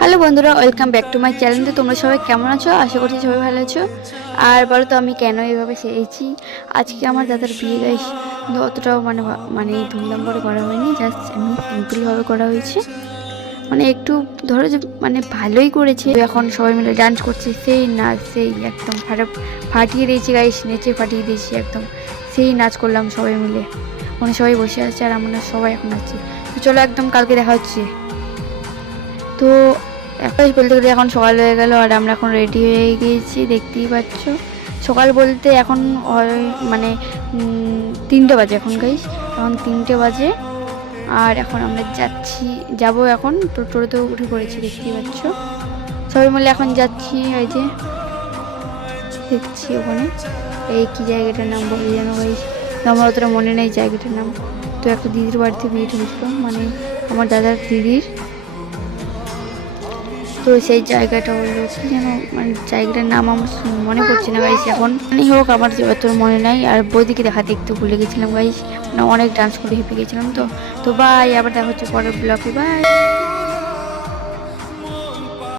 Hello বন্ধুরা, welcome back to my channel. তো তোমরা সবাই কেমন আছো? আশা করছি সবাই ভালো আছো। আর বলো তো আমি কেন এইভাবে সেরেছি। আজকে আমার দাদার বিয়ে গাইস, কিন্তু অতটাও মানে ধুমধাম করে করা হয়নি, জাস্ট এমনি সিম্পলভাবে করা হয়েছে। মানে একটু ধরো যে মানে ভালোই করেছে। এখন সবাই মিলে ডান্স করছে, সেই নাচ, সেই একদম ফাটিয়ে দিয়েছি গাইস, নেচে ফাটিয়ে দিয়েছি একদম। সেই নাচ করলাম সবাই মিলে, মানে সবাই বসে আছে আর আমরা সবাই এখন আছি। তো চলো একদম কালকে দেখা হচ্ছে। তো একটাই বলতে গেলে এখন সকাল হয়ে গেল আর আমরা এখন রেডি হয়ে গিয়েছি, দেখতেই পাচ্ছ। সকাল বলতে এখন মানে 3টে বাজে এখন গাইস, এখন 3টে বাজে। আর এখন আমরা যাব এখন টোটোতে উঠে পড়েছি, দেখতেই পাচ্ছ। সবাই মিলে এখন যাচ্ছি, এই যে দেখছি ওখানে এই কি জায়গাটার নাম বলে যেন গাইস, আমার অতটা মনে নেই জায়গাটার নাম। তো একটা দিদির বাড়িতে বিয়ে ঠেকেছিলাম, মানে আমার দাদার দিদির। তো সেই জায়গাটা হলো কি যেন, মানে জায়গাটার নাম আমার মনে পড়ছে না গাইস এখন। হোক, আমার অত মনে নাই। আর বৌদিকে দেখাতে একটু ভুলে গেছিলাম গাইস, মানে অনেক ডান্স করে হেঁপে গেছিলাম। তো তো বাই, আবার দেখা হচ্ছে পরের ব্লগে, বাই।